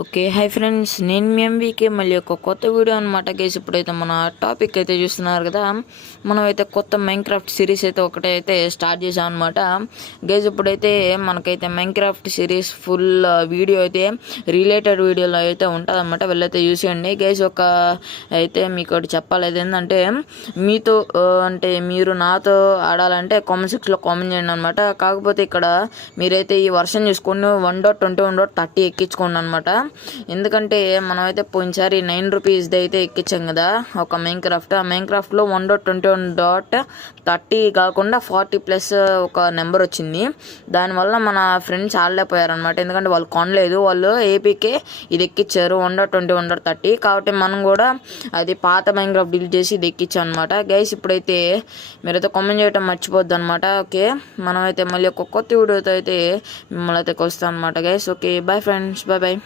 Okay, hi friends, నేను మీ MVK మళ్ళీ ఒక కొత్త వీడియో అనమాట గైస్. ఇప్పుడైతే మన టాపిక్ అయితే చూస్తున్నారు కదా, మనం అయితే కొత్త మైన్క్రాఫ్ట్ సిరీస్ అయితే ఒకటైతే స్టార్ట్ చేసాం అనమాట గైస్. ఇప్పుడైతే మనకైతే మైన్క్రాఫ్ట్ సిరీస్ ఫుల్ వీడియో అయితే రిలేటెడ్ వీడియోలో అయితే ఉంటుంది అనమాట, వెళ్ళైతే చూసేయండి గైస్. అయితే మీకు ఒకటి చెప్పాలి, ఏంటంటే మీతో అంటే మీరు నాతో ఆడాలంటే కామెంట్ సెక్షన్లో కామెంట్ చేయండి అనమాట. కాకపోతే ఇక్కడ మీరైతే ఈ వర్షన్ చూసుకొని 1.20 1.30 ఎక్కించుకోండి అనమాట. ఎందుకంటే మనం అయితే పోయినసారి 9 రూపీస్ది అయితే ఎక్కించాం కదా ఒక మైన్క్రాఫ్ట్. ఆ మైన్క్రాఫ్ట్లో 1.21.30 కాకుండా 40+ ఒక నెంబర్ వచ్చింది. దానివల్ల మన ఫ్రెండ్స్ ఆడలేకపోయారనమాట, ఎందుకంటే వాళ్ళు కొనలేదు, వాళ్ళు ఏపీకే ఇది ఎక్కించారు 1.20 1.30. కాబట్టి మనం కూడా అది పాత మైన్క్రాఫ్ట్ డిలీట్ చేసి ఇది ఎక్కించాం అనమాట గైస్. ఇప్పుడైతే మీరైతే కామెంట్ చేయడం మర్చిపోద్దు అనమాట. ఓకే, మనమైతే మళ్ళీ ఒక కొత్త వీడియోతో అయితే మిమ్మల్ని అయితే కొలుస్తాం అనమాట guys. Okay, bye friends, bye bye.